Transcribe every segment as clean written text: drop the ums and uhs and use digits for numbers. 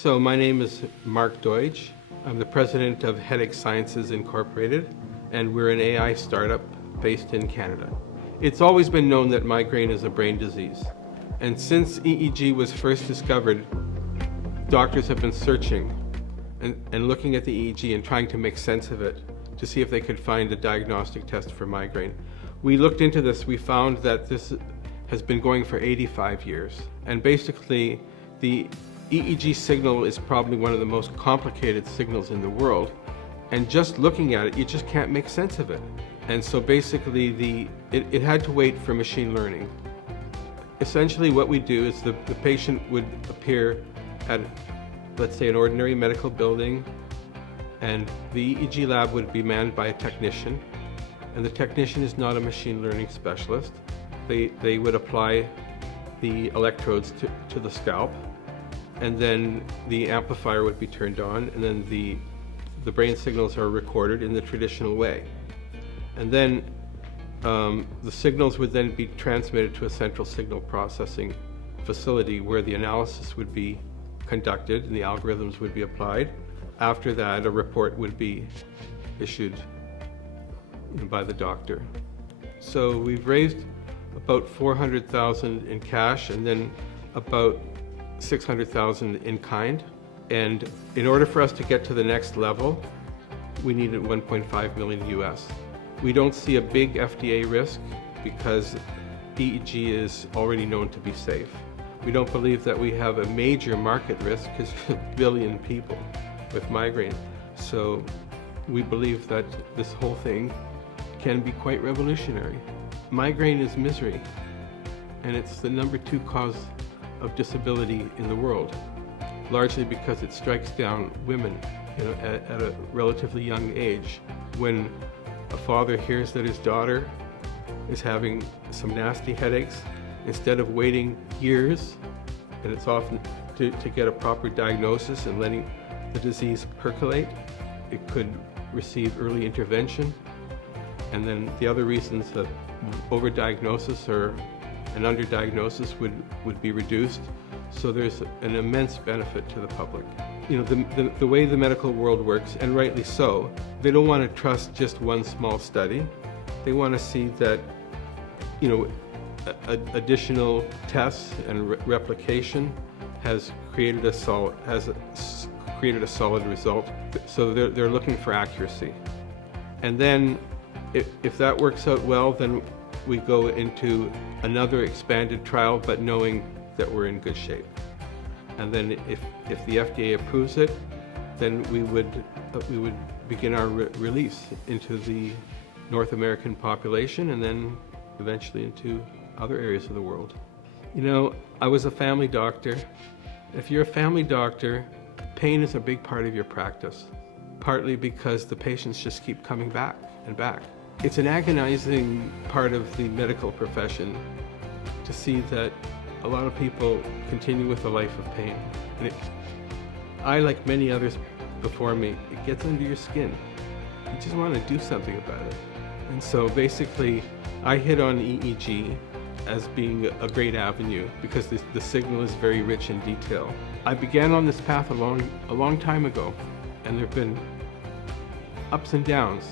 So my name is Mark Doidge. I'm the president of Headache Sciences Incorporated, and we're an AI startup based in Canada. It's always been known that migraine is a brain disease. And since EEG was first discovered, doctors have been searching and looking at the EEG and trying to make sense of it to see if they could find a diagnostic test for migraine. We looked into this, we found that this has been going for 85 years. And basically, the EEG signal is probably one of the most complicated signals in the world. And just looking at it, you just can't make sense of it. And so basically, it had to wait for machine learning. Essentially, what we do is the patient would appear at, let's say, an ordinary medical building, and the EEG lab would be manned by a technician. And the technician is not a machine learning specialist. They would apply the electrodes to the scalp, and then the amplifier would be turned on, and then the brain signals are recorded in the traditional way. And then the signals would then be transmitted to a central signal processing facility where the analysis would be conducted and the algorithms would be applied. After that, a report would be issued by the doctor. So we've raised about $400,000 in cash and then about $600,000 in kind. And in order for us to get to the next level, we needed 1.5 million US. We don't see a big FDA risk because EEG is already known to be safe. We don't believe that we have a major market risk because there's a billion people with migraine. So we believe that this whole thing can be quite revolutionary. Migraine is misery, and it's the #2 cause of disability in the world, largely because it strikes down women, at a relatively young age. When a father hears that his daughter is having some nasty headaches, instead of waiting years, and it's often to get a proper diagnosis and letting the disease percolate, it could receive early intervention. And then the other reasons that overdiagnosis or an underdiagnosis would be reduced. So there's an immense benefit to the public. The way the medical world works, and rightly so, they don't want to trust just one small study. They want to see that, additional tests and replication has created a solid result. So they're looking for accuracy. And then if that works out well, then we go into another expanded trial, but knowing that we're in good shape. And then if the FDA approves it, then we would begin our release into the North American population and then eventually into other areas of the world. I was a family doctor. If you're a family doctor, pain is a big part of your practice, partly because the patients just keep coming back and back. It's an agonizing part of the medical profession to see that a lot of people continue with a life of pain. And I, like many others before me, it gets under your skin. You just want to do something about it. And so basically, I hit on EEG as being a great avenue because the signal is very rich in detail. I began on this path a long time ago, and there have been ups and downs,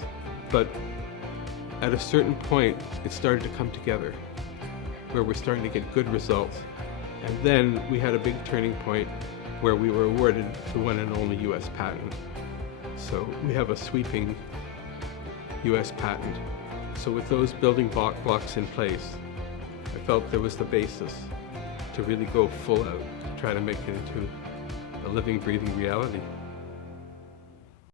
but at a certain point, it started to come together, where we're starting to get good results. And then we had a big turning point where we were awarded the one and only US patent. So we have a sweeping US patent. So with those building blocks in place, I felt there was the basis to really go full out, to try to make it into a living, breathing reality.